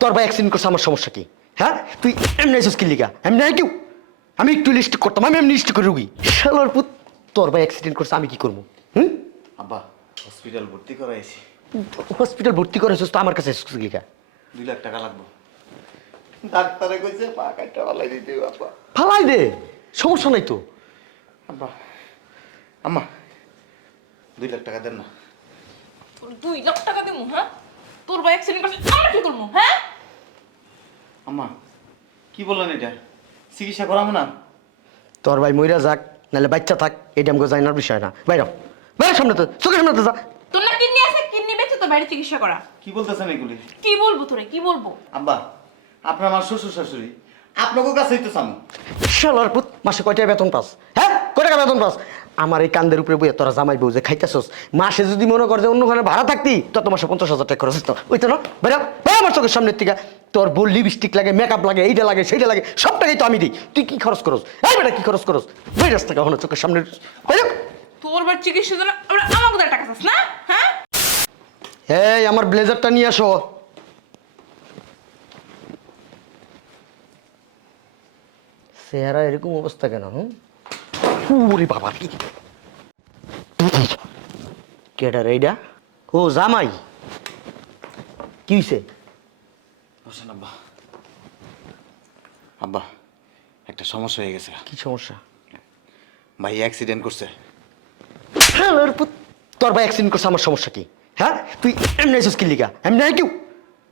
তোর ভাই অ্যাক্সিডেন্ট করছে আমার সমস্যা কি? হ্যাঁ? তুই এমনি আইসিস কি লিগা? এমনি আই কেউ? আমি একটু লিস্ট করতাম আমি এমনি লিস্ট করে রুগী। শালার পুত তোর ভাই অ্যাক্সিডেন্ট করছে আমি কি করব? হুম? আব্বা হসপিটাল ভর্তি করাইছি। হসপিটাল ভর্তি করেছিস তো আমার কাছে এসেছিস কি লিগা? দুই লাখ টাকা লাগবে। ডাক্তারে কইছে পা কাটটা ভালাই দিতে আব্বা। ফালাই দে সমস্যা নাই তো। আব্বা আম্মা দুই লাখ টাকা দেন না। তোর দুই লাখ টাকা দেবো হ্যাঁ? তোর ভাই অ্যাক্সিডেন্ট করছে আমরা কি করব হ্যাঁ? আম্মা কি বললেন এটা? চিকিৎসা করাবো না? তোর ভাই মইরা যাক নাহলে বাচ্চা থাক এটা আমাকে জানার বিষয় না। বাইর বাইরে সামনে তো চোখের সামনে তো যা। তোর না কিডনি আছে? কিডনি বেঁচে তো বাইরে চিকিৎসা করা। কি বলতেছেন এগুলি? কি বলব তোরে কি বলব? আব্বা আপনার আমার শ্বশুর শাশুড়ি আপনাকে কাছেই তো চামু। শালার পুত মাসে কয় টাকা বেতন পাস? হ্যাঁ? কয় টাকা বেতন পাস? আমার এই কান্দের উপরে বইয়া তোরা জামাই বউ যে খাইতেছস মাসে যদি মনে কর যে অন্য ঘরে ভাড়া থাকতি তত মাসে পঞ্চাশ হাজার টাকা খরচ হতো ওই তো না? বেরো আমার চোখের সামনের থেকে তোর বল লিপস্টিক লাগে মেকআপ লাগে এইটা লাগে সেইটা লাগে সব টাকাই তো আমি দিই। তুই কি খরচ করস? এই বেটা কি খরচ করস? বের রাস্তা কখনো চোখের সামনে বেরো। তোর বার চিকিৎসা জন্য আমার টাকা চাস না? হ্যাঁ? এই আমার ব্লেজারটা নিয়ে আসো। চেহারা এরকম অবস্থা কেন হুম? ওরে বাবা রে। কেডা রে এইডা? ও জামাই। কি হইছে? বসেন আব্বা। আব্বা একটা সমস্যা হয়ে গেছে। কি সমস্যা? ভাই অ্যাক্সিডেন্ট করছে। শালার পুত, তোর ভাই অ্যাক্সিডেন্ট করছে আমার সমস্যা কি? হ্যাঁ? তুই এমনি আইসিস কি লিগা? এমনি আই কেউ।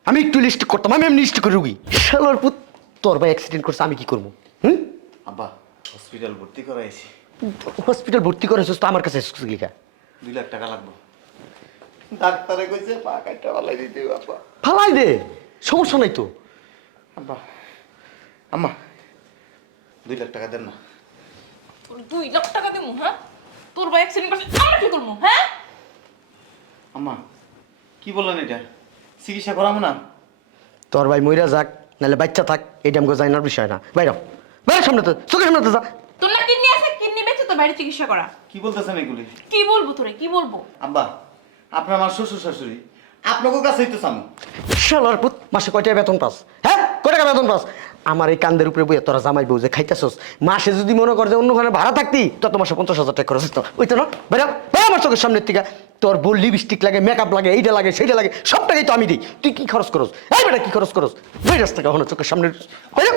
আমি একটু লিস্ট করতাম আমি এমনি লিস্ট করে রুগী। শালার পুত তোর ভাই অ্যাক্সিডেন্ট করছে আমি কি করব? হুম? আব্বা হসপিটাল ভর্তি করাইছি। হসপিটাল ভর্তি করেছিস তো আমার কাছে এসেছিস দুই লাখ টাকা লাগবে। ডাক্তারে কইছে পা কাটটা ভালাই দিতে আব্বা। ফালাই দে সমস্যা নাই তো। আব্বা আম্মা দুই লাখ টাকা দেন না। তোর দুই লাখ টাকা দেবো হ্যাঁ? তোর ভাই অ্যাক্সিডেন্ট করছে আমরা কি করব হ্যাঁ? আম্মা কি বললেন এটা? চিকিৎসা করাবো না? তোর ভাই মইরা যাক নাহলে বাচ্চা থাক এটা আমাকে জানার বিষয় না। বাইর বাইরে সামনে তো চোখের সামনে তো যা তোর না কিডনি আছে কিডনি বেঁচে তো বাইরে চিকিৎসা করা। কি বলতেছেন এগুলি? কি বলব তোরে? কি বলব? আব্বা আপনার আমার শ্বশুর শাশুড়ি। আপনাকে কাছেই তো চামু। শালার পুত মাসে কয় টাকা বেতন পাস? হ্যাঁ? কয় টাকা বেতন পাস? আমার এই কান্দের উপরে বইয়া তোরা জামাই বউ যে খাইতেছস মাসে যদি মনে কর যে অন্য ঘরে ভাড়া থাকতি তত মাসে পঞ্চাশ হাজার টাকা খরচ হতো ওই তো না? বেরো বেরো আমার চোখের সামনের থেকে তোর বল লিপস্টিক লাগে মেকআপ লাগে এইটা লাগে সেইটা লাগে সব টাকাই তো আমি দিই। তুই কি খরচ করস? এই বেটা কি খরচ করস? বের রাস্তা কখনো চোখের সামনে বেরো।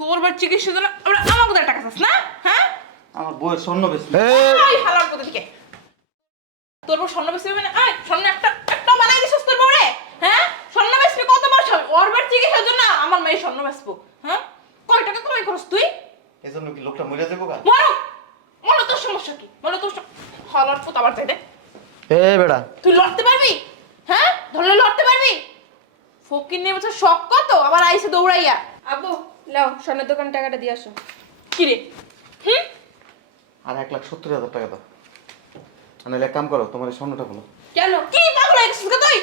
তোর বার চিকিৎসা জন্য আমরা আমার কোথায় টাকা চাস না? হ্যাঁ? আমার বউয়ের স্বর্ণ বেশি আই হালার কোথা থেকে। তোর বউ স্বর্ণ বেশি হবে না আয় স্বর্ণ একটা একটা বানাই দিছিস তোর বউরে? হ্যাঁ? স্বর্ণ বেচবি কত বছর হবে ওর বার চিকিৎসার জন্য আমার মেয়ে স্বর্ণ বেচবো। হ্যাঁ? কয় টাকা কমাই খরচ তুই? এই জন্য কি লোকটা মরে যাব গা মরো! মরো তোর সমস্যা কি? মরো তোর হালার পুত আবার দে এ বেটা। তুই লড়তে পারবি? হ্যাঁ? ধরলে লড়তে পারবি? ফকির নিয়ে বছর শখ কত? আবার আইসে দৌড়াইয়া। আব্বু লাও স্বর্ণের দোকান টাকাটা দিয়ে আসো। কি রে? হুম আর এক লাখ সত্তর হাজার টাকা দাও। নাহলে এক কাম করো তোমার এই স্বর্ণটা বলো কেন? কি পাগল হয়ে গেছিস গো তুই?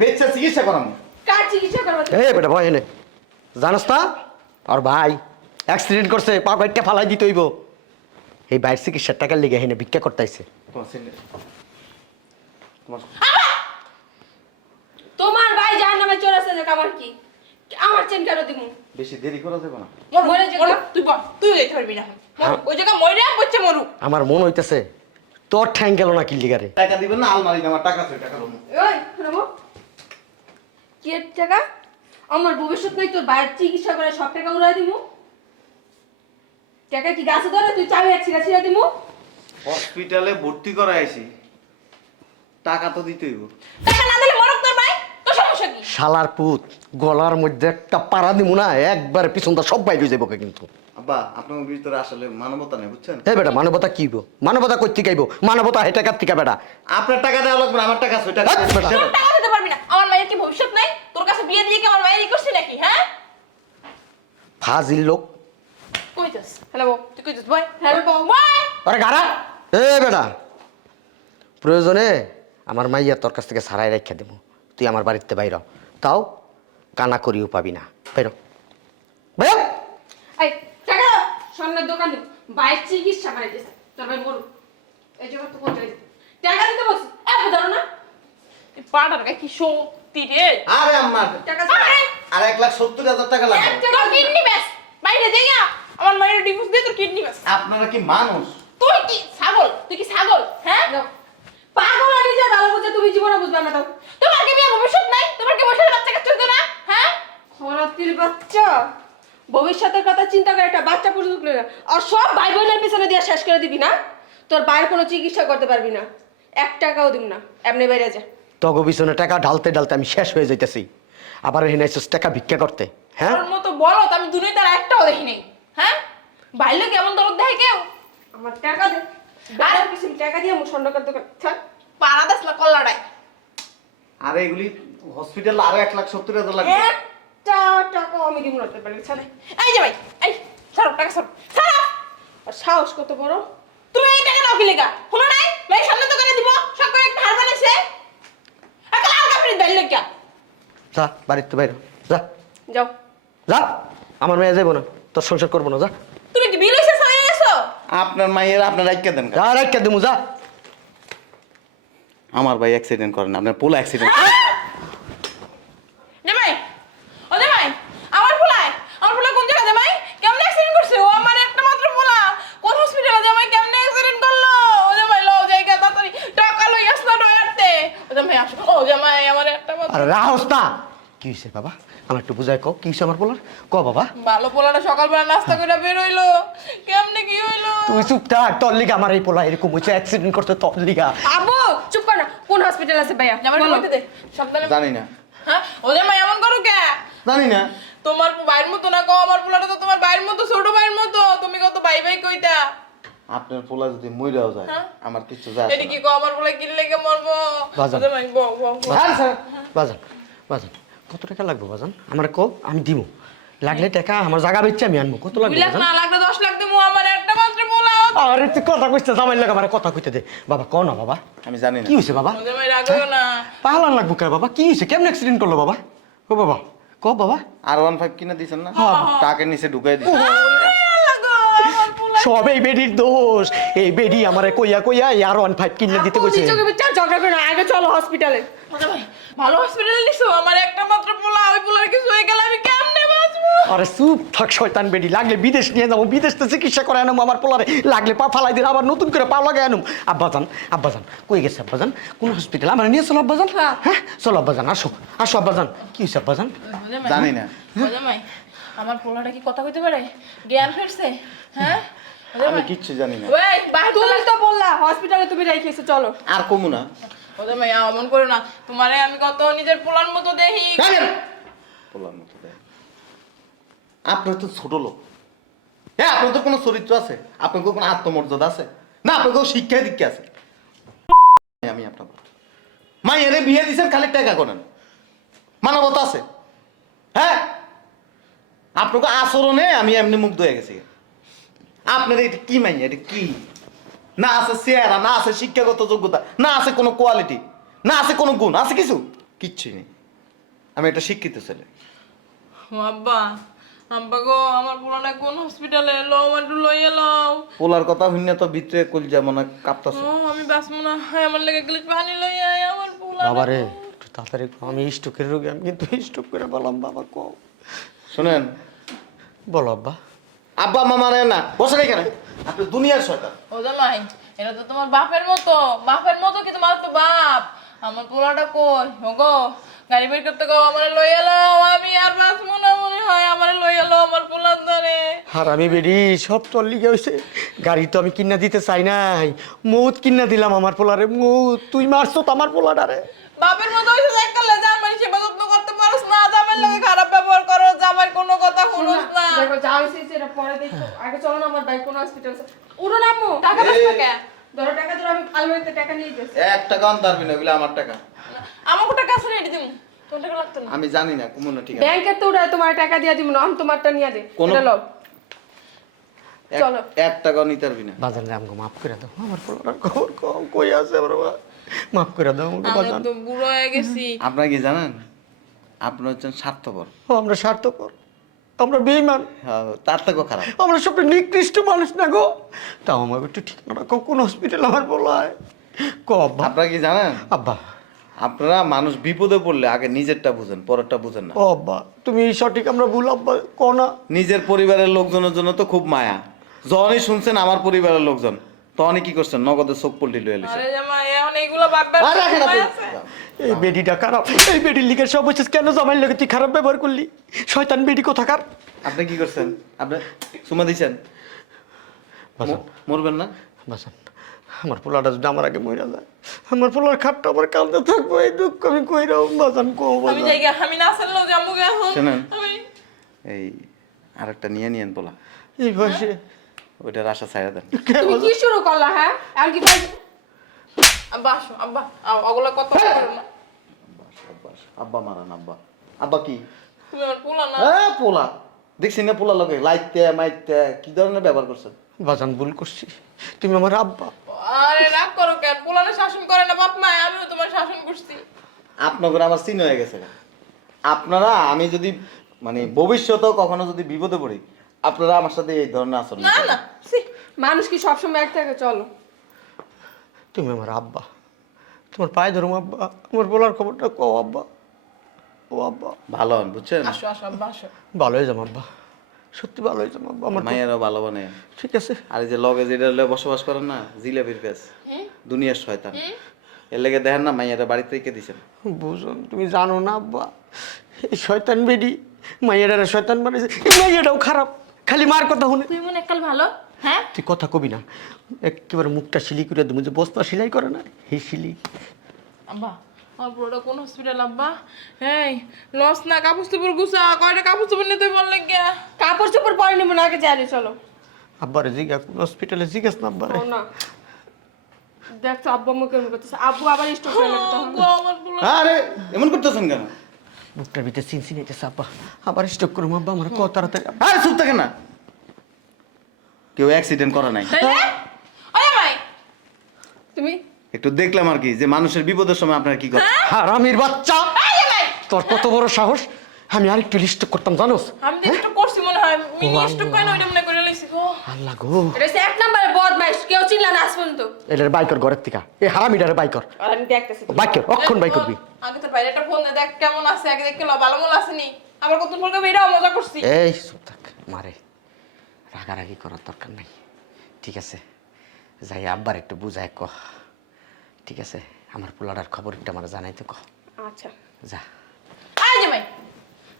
বেচা চিকিৎসা করামো। কার চিকিৎসা করব? এ বেটা ভয় এনে জানোস না আর ভাই অ্যাক্সিডেন্ট করছে পা কয়েকটা ফালাই দিতে হইব। এই বাইর চিকিৎসার টাকার লেগে হেনে ভিক্ষা করতেছে। তোমার সিনে তোমার তোমার ভাই যার নামে চোর আছে দেখ আমার কি। আমার চেন কেন দিমু? বেশি দেরি করা যাবে না। মর। মরে তুই বল তুই পারবি না। ওই জায়গা মরে। আমার মন হইতেছে তোর ঠ্যাং গেল না কিল্লিগারে টাকা দিবেন না আলমারি আমার টাকা আছে টাকা দেবো। ওই শোনাবো কি টাকা? আমার ভবিষ্যৎ নাই তোর বাইরের চিকিৎসা করে সব টাকা উড়াই দিমু। টাকা কি গাছে ধরে? তুই চাবি আর ছিঁড়া ছিঁড়া দিমু। হসপিটালে ভর্তি করাইছি টাকা তো দিতেই হইব টাকা না দিলে মরক তোর ভাই তোর সমস্যা কি? শালার পুত গলার মধ্যে একটা পাড়া দিমু না একবার পিছনটা সব বাইরে যাব কিন্তু। আব্বা আপনার ভিতরে আসলে মানবতা নেই বুঝছেন? এই বেটা মানবতা কি হইব? মানবতা মানবতা হে টাকার থেকে বেটা। আপনার টাকা দেওয়া লাগবে না, আমার টাকা আছে ওই টাকা হাট, বেটা। তোর টাকা দিতে পারবি না। আমার মায়ের কি ভবিষ্যৎ নাই? তোর কাছে বিয়ে দিয়ে কি আমার মায়ের ই নাকি হ্যাঁ? ফাজিল লোক। কইতাস হ্যালো বউ তুই কইতাস বয়? হ্যালো বউ। বয়! আরে গাড়া! এ বেটা প্রয়োজনে আমার মাইয়া তোর কাছ থেকে সারাই রেখে দেবো তুই আমার বাড়িতে বাইর তাও কানা করিও পাবি না। বাইর হ। এই টাকা। স্বর্ণের দোকান চিকিৎসা করে দিছে তোর ভাই মরু এই জন্য তো কোথায় টাকা দিতে বলছি। এ ধরো না। এই পাড়ার কি শক্তি রে? আরে আম্মা। টাকা আর এক লাখ সত্তর হাজার টাকা লাগবে। তোর কিডনি ব্যাস। বাইরে যাইয়া আমার মায়ের ডিভোর্স দিয়ে তোর কিডনি ব্যাস। আপনারা কি মানুষ? তুই কি ছাগল? তুই কি ছাগল? হ্যাঁ। পাগল আর নিজে ভালো বুঝে তুমি জীবনে বুঝবে না তো। তোমার কি বিয়ে ভবিষ্যৎ নাই? তোমার কি বছরের বাচ্চা কাচ্চা হতো না? হ্যাঁ? খরাতির বাচ্চা। ভবিষ্যতের কথা চিন্তা করে একটা বাচ্চা পুরুষ না আর সব ভাই বোনের পিছনে দিয়ে শেষ করে দিবি না? তোর বাইরে কোনো চিকিৎসা করতে পারবি না। এক টাকাও দিব না। এমনি বাইরে যা। তগ পিছনে টাকা ঢালতে ঢালতে আমি শেষ হয়ে যাইতেছি। আবার এখানে এসেছিস টাকা ভিক্ষা করতে। হ্যাঁ? তোর মতো বলো তো আমি দুনিয়া তার একটাও দেখি নাই। হ্যাঁ? বাইরে কেমন দরদ দেখে কেউ? আমার টাকা দে। আর পিছনে টাকা দিয়ে আমার স্বর্ণকার দোকান থাক পাড়া দাস না কল্লাটায় আর এগুলি হসপিটাল আরও এক লাখ সত্তর হাজার লাগবে। একটা টাকাও আমি দিব না তোর বাড়ি ছাড়ে এই যে ভাই এই সরো টাকা সরো সরো আর সাহস কত বড়। তুমি এই টাকা নাও কি লেগা? হলো নাই? ভাই সামনে দোকানে দিব। সব করে একটা হার বানাইছে কাপড়ের দাইল লেগা। যা বাড়িতে বাইরে। যা। যাও। যা আমার মেয়ে যাব না তোর সংসার করব না যা তুমি কি বিল হইছে সাইয়ে গেছো আপনার মায়ের আপনার রাইকা দেন যা রাখতে দেবো যা। আমার ভাই অ্যাক্সিডেন্ট করেন আপনার পোলা অ্যাক্সিডেন্ট জামাই ও জামাই আমার ফুলায় আমার কোন জায়গা জামাই কেমনে অ্যাক্সিডেন্ট করছে? ও আমার একটা মাত্র কোন হসপিটালে জামাই কেমনে অ্যাক্সিডেন্ট করল? ও জামাই লও জায়গা তাড়াতাড়ি টাকা লই আসতো ডয়ারতে ও জামাই আসো। ও জামাই আমার একটা মাত্র আরে রাহস না। কি হয়েছে বাবা? আমার একটু বুঝায় কও কি হয়েছে আমার বলার ক বাবা। ভালো পোলাটা সকালবেলা নাস্তা করে বের হইল। কেমনে কি হইল? তুই চুপ থাক তোর লিগা আমার এই পোলা এরকম হয়েছে অ্যাক্সিডেন্ট করতে তোর লিগা। আবু চুপ কর না। কোন হসপিটাল আছে ভাইয়া? বলো। বলতে দে। সাবধানে জানি না। হ্যাঁ? ও জামাই এমন করো কে? জানি না। তোমার ভাইয়ের মতো না কো আমার পোলাটা তো তোমার ভাইয়ের মতো ছোট ভাইয়ের মতো। তুমি কত ভাই ভাই কইতা? আপনার পোলা যদি মইরাও যায় হ্যাঁ? আমার কিছু যায় এটি কি কো আমার পোলা কিনলে লেগে মরবো? বাজান। বাজান। বাজান। কত টাকা লাগবে বাজান? আমার কো আমি দিব লাগলে টাকা আমার জায়গা বেচছে আমি আনব। কত লাগবে না লাগলে দশ লাখ দেবো আমার একটা মাত্র পোলা আরে তুই কথা কইতে জামাই লাগা আমার কথা কইতে দে। বাবা কও না বাবা। আমি জানি না। কি হয়েছে বাবা? জামাই রাগো না। পাহলান লাগবো কে বাবা? কি হয়েছে কেমন অ্যাক্সিডেন্ট করল বাবা? ও বাবা ক বাবা। আর ওয়ান ফাইভ কিনে দিয়েছেন না? হ্যাঁ। টাকের নিচে ঢুকাই দিয়েছেন লাগো সব এই বেডির দোষ। এই বেডি আমারে কইয়া কইয়া আর ওয়ান ফাইভ কিনে দিতে কইছে। ঝগড়া করে না আগে চলো হসপিটালে ভালো হসপিটালে নিছো আমার একটা মাত্র পোলা ওই পোলার কিছু হয়ে গেলে আমি আরে চুপ থাক শয়তান বেডি। লাগলে বিদেশ নিয়ে যাব বিদেশ তো চিকিৎসা করে আনব আমার পোলারে। লাগলে পা ফালাই দিন আবার নতুন করে পা লাগাই আনুম। আব্বাজান আব্বাজান কই গেছে আব্বাজান? কোন হসপিটাল আমার নিয়ে চলো আব্বাজান। হ্যাঁ। হ্যাঁ? চলো আব্বাজান আসো। আসো আব্বাজান। কি হয়েছে আব্বাজান? জানি না। আমার পোলাটা কি কথা কইতে পারে? জ্ঞান ফিরছে? হ্যাঁ? আমি কিচ্ছু জানি না। ওই তুমি তো বললা হসপিটালে তুমি রেখেছো চলো। আর কমু না। ও জামাই এমন করো না। তোমারে আমি কত নিজের পোলার মতো দেখি। পোলার মতো দেয়। আপনার তো ছোট লোক। হ্যাঁ আপনার তো কোনো চরিত্র আছে? আপনার কোনো আত্মমর্যাদা আছে? না আপনার কোনো শিক্ষা দীক্ষা আছে? আমি আপনার মাইয়ারে বিয়ে দিছেন, খালি টাকা করেন। মানবতা আছে। হ্যাঁ আপনাকে আচরণে আমি এমনি মুগ্ধ হয়ে গেছি। আপনার এটা কি মাইয়া? এটা কি? না আছে চেহারা, না আছে শিক্ষাগত যোগ্যতা, না আছে কোনো কোয়ালিটি, না আছে কোনো গুণ, আছে কিছু? কিচ্ছুই নেই। আমি একটা শিক্ষিত ছেলে। আব্বা আব্বা গো আমার পোলাটা কোন হসপিটালে লও আমার একটু লইয়ে লও। পোলার কথা হইনা তো ভিতরে কলজা মনে কাঁপতাছে। ও আমি বাঁচবো না। হায় আমার লেগে গেলে পানি লইয়ে আয় আমার পোলা বাবা রে একটু তাড়াতাড়ি আমি স্ট্রোকের রোগী আমি কিন্তু স্ট্রোক করে বললাম বাবা কও। শুনেন। বলো আব্বা। আব্বা মামা না বসে আপনি দুনিয়ার সরকার ও জামাই এটা তো তোমার বাপের মতো বাপের মতো কি তোমার তো বাপ? আমার পোলাটা কই? ওগো গাড়ি বের করতে গো আমার লই এলো আমি আর বাঁচবো না মনে হয় আমার লই এলো আমার পোলার ধরে আর আমি বেরি সব তোর লিগে হয়েছে গাড়ি তো আমি কিনা দিতে চাই নাই। মৌত কিনা দিলাম আমার পোলারে মৌত। তুই মারছো তো আমার পোলাটারে। বাপের মতো হইছে দেখ করলে জামাই সেবা যত্ন করতে পারোস না জামাই লাগে খারাপ ব্যবহার করো জামাই কোনো কথা শুনোস না। দেখো যা হয়েছে সেটা পরে দেখো। আগে চলো না আমার বাইক কোন হসপিটাল আছে উঠো না আম্মু টাকা পাস না কে? ধরো টাকা ধরো আমি আলমারিতে টাকা নিয়ে গেছি। এক টাকা আনতে পারবি না ওগুলো আমার টাকা। আমাকে টাকা আছে রেডি দিমু। তোর টাকা লাগতো না? আমি জানি না কুমন ঠিক আছে। ব্যাংকে তো তোমার টাকা দিয়ে না আমি তোমারটা নিয়ে দে। এটা লও। চলো। এক টাকাও নিতে পারবি না। বাজান রে আমাকে মাফ করে দাও। আমার খবর কম কই আছে আমার বাবা মাফ করে দাও আমাকে তো বুড়ো হয়ে গেছি। আপনারা কি জানেন? আপনি হচ্ছেন স্বার্থপর। ও, আমরা স্বার্থপর। আমরা বেইমান হ্যাঁ, তার থেকেও খারাপ। আমরা সবটা নিকৃষ্ট মানুষ না গো। তাও আমাকে একটু ঠিকানা কো কোন হসপিটাল আমার বলায় ক আব্বা। আপনারা কি জানেন? আব্বা। আপনারা মানুষ বিপদে পড়লে আগে নিজেরটা বুঝেন পরেরটা বুঝেন না। ও আব্বা তুমি সঠিক আমরা ভুল আব্বা কো না। নিজের পরিবারের লোকজনের জন্য তো খুব মায়া। যখনই শুনছেন আমার পরিবারের লোকজন তখনই কি করছেন? নগদের চোখ পল্টি লয়ে এলিছে আরে জামাই এখন এইগুলো রাখেন আপনি। এই বেডিটা খারাপ এই বেডির লিগের সব হচ্ছে কেন জামাই লোকে তুই খারাপ ব্যবহার করলি? শয়তান বেডি কোথাকার? আপনি কি করছেন? আপনি সুমা দিছেন? মরবেন না? বাজান আমার পোলাটা যদি আমার আগে মরে যায় আমার পোলার খাটটা আমার কাঁদতে থাকব এই দুঃখ আমি কইরাও বাজান কো আমি যাই গিয়া, আমি না চাললেও যাব গিয়া এখন শোনেন। এই আরেকটা নিয়ে নিয়েন বলা এই বয়সে ওইটার আশা ছাড়া দেন। তুমি কি শুরু করলা হ্যাঁ? আর কি আব্বা আসো আব্বা। আও, ওগুলো কথা বলো না? আব্বা আব্বা মারান আব্বা। আব্বা কি? তুমি আমার পোলা না? হ্যাঁ পোলা। দেখছি না পোলা লগে। লাইতে মাইতে কি ধরনের ব্যবহার করছেন বাজান ভুল করছি। তুমি আমার আব্বা। আরে রাগ করো কেন? পোলানে শাসন করে না বাপ মা আমিও তোমার শাসন করছি। আপনাদের আমার চিন হয়ে গেছে আপনারা আমি যদি মানে ভবিষ্যতেও কখনো যদি বিপদে পড়ি আপনারা আমার সাথে এই ধরনের আচরণ না না মানুষ কি সবসময় এক থাকে? চলো। তুমি আমার আব্বা। তোমার পায়ে ধরুম আব্বা। আমার বলার খবরটা কো আব্বা। ও আব্বা। ভালো হন বুঝছেন? আসো আসো আব্বা আসো। ভালো হয়ে যাম আব্বা। সত্যি ভালো হয়ে যাম আব্বা। আমার মায়েরও ভালো বানে ঠিক আছে। আর এই যে লগে যেটা লয়ে বসবাস করেন না জিলাপির পেস দুনিয়ার শয়তান। এর লেগে দেখেন না মাইয়ারা বাড়িতে রেখে দিছেন বুঝুন তুমি জানো না আব্বা। এই শয়তান বেডি মাইয়াডারে শয়তান বানিয়েছে এই মাইয়াটাও খারাপ। খালি মার কথা শুনে। তুমি মনে একাল ভালো? হ্যাঁ? তুই কথা কবি না। একেবারে মুখটা সিলি করে দেবো যে বস্তা সেলাই করে না? হে সিলি আব্বা আমার পুরোটা কোন হসপিটাল আব্বা? এই লস না কাপড় চোপড় গুছা কয়টা কাপড় চোপড় নিতে বল লাগিয়া? কাপড় চোপড় পরে নিব না আগে জানি চলো। আব্বারে জিজ্ঞা কোন হসপিটালে জিজ্ঞাস না আব্বারে না। দেখছ আব্বু আম্মু কেমন করতেছে। আব্বু আবার স্টক হয়ে আমার পোলা আরে এমন করতেছেন কেন? বুকটার ভিতরে চিনচিন হইতেছে আব্বা। আবার স্টক করুম আব্বা আমার কত তাড়াতাড়ি আরে চুপ থাকেন না। কেউ অ্যাক্সিডেন্ট করে নাই। ভাই! তুমি? একটু দেখলাম আর কি যে মানুষের বিপদের সময় আপনারা কি করেন? হারামির বাচ্চা! তোর কত বড় সাহস? আমি আরেকটু লিস্ট করতাম জানোস? আমি তো করছি মনে হয় মিনি স্টক কেন ওইটা মনে করে লইছি গো। আল্লাহ গো। এটা এক নম্বরে বদমাইশ কেউ চিনলা না এটার বাইকর ঘরের থেকে। এই হারামিটারে বাইকর। আর আমি দেখতেছি বাইকের অক্ষণ বাই করবি আগে তো বাইরে একটা ফোন দে দেখ কেমন আছে আগে দেখে লো ভালো আসেনি আবার কত ফোন করবে এটাও মজা করছি। এই চুপ থাক মারে। রাগারাগি করার দরকার নাই। ঠিক আছে? যাই আব্বার একটু বুঝায় ক। ঠিক আছে? আমার পোলাটার খবর একটু আমার জানাই তো ক। আচ্ছা। যা। আয় যে ভাই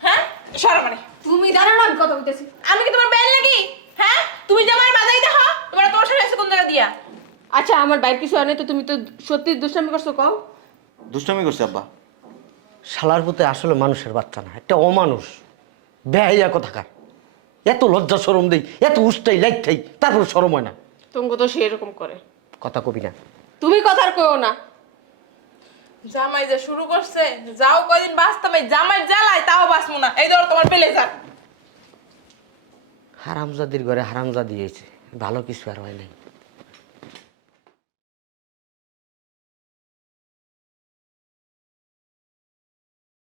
হ্যাঁ? সরো মানে তুমি জানো না আমি কথা বলতেছি। আমি কি তোমার বেল লাগি হ্যাঁ? তুমি যে আমার বাজাই দেখো তোমার তোমার সাথে এসে কোন জায়গা দিয়া? আচ্ছা আমার বাইর কিছু নাই তো তুমি তো সত্যি দুষ্টামি করছ কও। দুষ্টামি করছে আব্বা। শালার পুতে আসলে মানুষের বাচ্চা না একটা অমানুষ। বেহাইয়া কোথাকার? এত লজ্জা সরম দেই এত উষ্টাই লাইটাই তারপর সরম হয় না। তোমাকে তো সেরকম করে। কথা কবি না। তুমি কথার আর কইও না। জামাই যে শুরু করছে যাও কয়দিন বাঁচতাম এই জামাই জ্বালায় তাও বাঁচবো না। এই ধর তোমার পেলে যা। হারামজাদির ঘরে হারামজাদি হয়েছে ভালো কিছু আর হয় নাই।